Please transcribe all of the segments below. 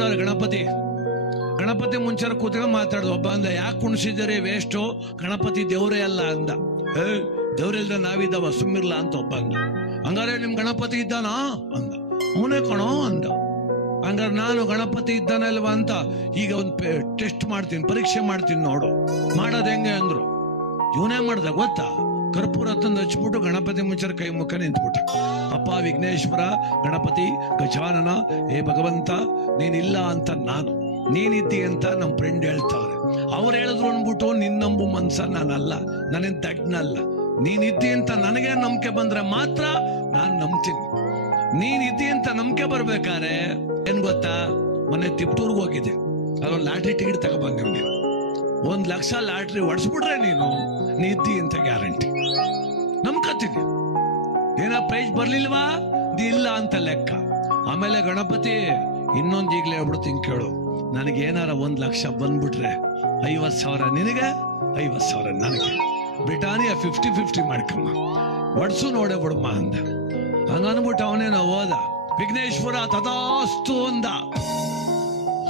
ಕುಣಿಸ್ಬಿಟ್ಟವ್ರೆ ಗಣಪತಿ. ಗಣಪತಿ ಮುಂಚಾರ ಕೂತ್ಕೊಂಡು ಮಾತಾಡ್ದು. ಒಬ್ಬ ಅಂದ, ಯಾಕೆ ಕುಣಿಸಿದರೆ ವೇಸ್ಟು ಗಣಪತಿ, ದೇವರೇ ಅಲ್ಲ ಅಂದ. ಏ ದೇವ್ರಿಲ್ದ ನಾವಿದ್ದಾವ, ಸುಮ್ಮಿರ್ಲ ಅಂತ ಒಬ್ಬ ಅಂದ. ಹಂಗಾರೆ ನಿಮ್ ಗಣಪತಿ ಇದ್ದಾನಾ? ಅಂದ. ಅವನೇ ಕಣೋ ಅಂದ. ಹಂಗಾರೆ ನಾನು ಗಣಪತಿ ಇದ್ದಾನಲ್ವಾ ಅಂತ ಈಗ ಒಂದು ಟೆಸ್ಟ್ ಮಾಡ್ತೀನಿ, ಪರೀಕ್ಷೆ ಮಾಡ್ತೀನಿ ನೋಡು. ಮಾಡೋದ್ ಹೆಂಗೆ ಅಂದ್ರು? ಇವನೇ ಮಾಡ್ದ, ಗೊತ್ತಾ? ಕರ್ಪೂರ ತಂದು ಹಚ್ಬಿಟ್ಟು ಗಣಪತಿ ಮುಂಚರ ಕೈ ಮುಖ ನಿಂತ್ಬಿಟ್ರು. ಅಪ್ಪ ವಿಘ್ನೇಶ್ವರ, ಗಣಪತಿ, ಗಜಾನನ, ಹೇ ಭಗವಂತ, ನೀನಿಲ್ಲ ಅಂತ ನಾನು, ನೀನಿದ್ದಿ ಅಂತ ನಮ್ಮ ಫ್ರೆಂಡ್ ಹೇಳ್ತಾರೆ. ಅವ್ರು ಹೇಳಿದ್ರು ಅಂದ್ಬಿಟ್ಟು ನಿನ್ನಂಬು ಮನ್ಸ ನಾನಲ್ಲ ನನಗೆ ದಡ್ನಲ್ಲ. ನೀನಿದ್ದಿ ಅಂತ ನನಗೆ ನಂಬಿಕೆ ಬಂದ್ರೆ ಮಾತ್ರ ನಾನು ನಂಬ್ತೀನಿ. ನೀನಿದ್ದಿ ಅಂತ ನಂಬಿಕೆ ಬರ್ಬೇಕಾದ್ರೆ ಏನ್ ಗೊತ್ತಾ? ಮೊನ್ನೆ ತಿಪ್ಟೂರ್ಗೆ ಹೋಗಿದ್ದೆ. ಅದೊಂದು ಲಾಟ್ರಿ ಟಿಕೆಟ್ ನೀವು ಒಂದ್ ಲಕ್ಷ ಲಾಟ್ರಿ ಹೊಡ್ಸ್ಬಿಟ್ರೆ ನೀನು, ನೀ ಇದ್ದಿ ಅಂತ ಗ್ಯಾರಂಟಿ. ಏನ ಪ್ರೈಸ್ ಬರ್ಲಿಲ್ವಾ? ಇಲ್ಲ ಅಂತ ಲೆಕ್ಕ. ಆಮೇಲೆ ಗಣಪತಿ ಇನ್ನೊಂದು ಈಗ್ಲೇ ಹೇಳ್ಬಿಡ್ತೀನಿ ಕೇಳು. ನನಗೆ ಏನಾರ ಒಂದ್ ಲಕ್ಷ ಬಂದ್ಬಿಟ್ರೆ ಐವತ್ ಸಾವಿರ ನಿನಗೆ, ಐವತ್ ಸಾವಿರ ನನಗೆ. ಬ್ರಿಟಾನಿಯಾ ಫಿಫ್ಟಿ ಫಿಫ್ಟಿ ಮಾಡ್ಕಮ್ಮ. ಒಡ್ಸು ನೋಡೇ ಬಿಡಮ್ಮ ಅಂದ. ಹಂಗನ್ಬಿಟ್ಟು ನಾವು ಹೋದ. ವಿಘ್ನೇಶ್ವರ ತದಾಸ್ತು ಅಂದ.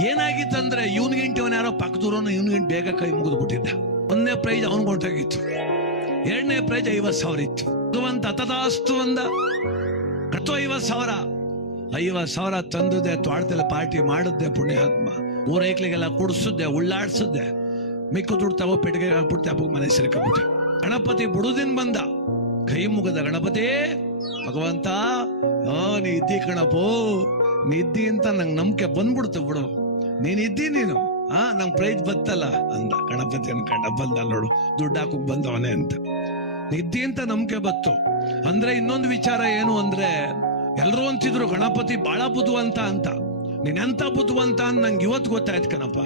ಏನಾಗಿತ್ತಂದ್ರೆ ಇವನ್ಗಿಂಟ ಇವನ್ ಯಾರೋ ಪಕ್ಕದೂರನು ಇವನ್ಗಿಂಟ ಬೇಗ ಕೈ ಮುಗಿದ್ಬಿಟ್ಟಿದ್ದ. ಒಂದೇ ಪ್ರೈಸ್ ಅವನ್ ಎರಡನೇ ಪ್ರೈಜ್ ಐವತ್ ಸಾವಿರ ಇತ್ತು. ಭಗವಂತ ತದಾಸ್ತು ಅಂದ. ಕತ್ತು ಐವತ್ ಸಾವಿರ. ಐವತ್ ಸಾವಿರ ತಂದದೆ ತ್ವಾಡ್ದಲ್ಲಿ ಪಾರ್ಟಿ ಮಾಡಿದ್ದೆ, ಪುಣ್ಯಾತ್ಮ. ಊರೈಕ್ಲಿಗೆಲ್ಲ ಕುಡಿಸಿದ್ದೆ, ಉಳ್ಳಾಡ್ಸಿದ್ದೆ. ಮಿಕ್ಕು ದುಡ್ಡು ತಗೋ ಪೆಟ್ಟಿಗೆ ಹಾಕ್ಬಿಟ್ಟು ಅಪ್ಪ ಮನೆ ಸೇರ್ಕೊಂಡ್ಬಿಟ್ಟೆ. ಗಣಪತಿ ಬುಡುದಿನ್ ಬಂದ. ಕೈ ಮುಗದ ಗಣಪತಿ, ಭಗವಂತ, ಆ, ನೀ ಇದ್ದಿ ಕಣಪೋ ನೀ ಇದ್ದಿ ಅಂತ ನಂಗೆ ನಂಬಿಕೆ ಬಂದ್ಬಿಡ್ತು ಬಿಡು. ನೀನಿದ್ದಿ ನೀನು. ಆ, ನಂಗೆ ಪ್ರೈಸ್ ಬತ್ತಲ್ಲ ಅಂದ. ಗಣಪತಿ ಅನ್ಕಂಡ ಬಂದ ನೋಡು. ದುಡ್ಡು ಹಾಕೋಕ್ ಬಂದವನೇ ಅಂತ. ನಿದ್ದೆ ಅಂತ ನಂಬಿಕೆ ಬತ್ತು ಅಂದ್ರೆ ಇನ್ನೊಂದು ವಿಚಾರ ಏನು ಅಂದ್ರೆ, ಎಲ್ರು ಅಂತಿದ್ರು, ಗಣಪತಿ ಬಹಳ ಬುದ್ಧಿವಂತ ಅಂತ. ನೀನೆಂತ ಬುದ್ಧಿವಂತ ಅಂತ ನಂಗೆ ಇವತ್ತು ಗೊತ್ತಾಯ್ತು ಕಣಪ್ಪ.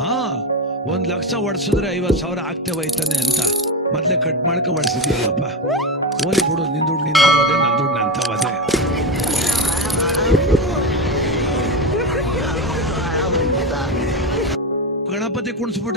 ಹಾ ಒಂದ್ ಲಕ್ಷ ಒಡ್ಸಿದ್ರೆ ಐವತ್ ಸಾವಿರ ಆಗ್ತೇವೆ ಐತಾನೆ ಅಂತ. ಮೊದ್ಲೇ ಕಟ್ ಮಾಡ್ಕೊ ಒಡ್ಸಿದ್ಯಲ್ಲಪ್ಪ. ಓಲಿ ಬಿಡು, ನಿನ್ ದುಡ್ಡು ನಿಂತ ನನ್ನ ದುಡ್ಡು ನಂತವದೆ ಗಣಪತಿ ಕುಣಿಸ್ಬಿಟ್ಟ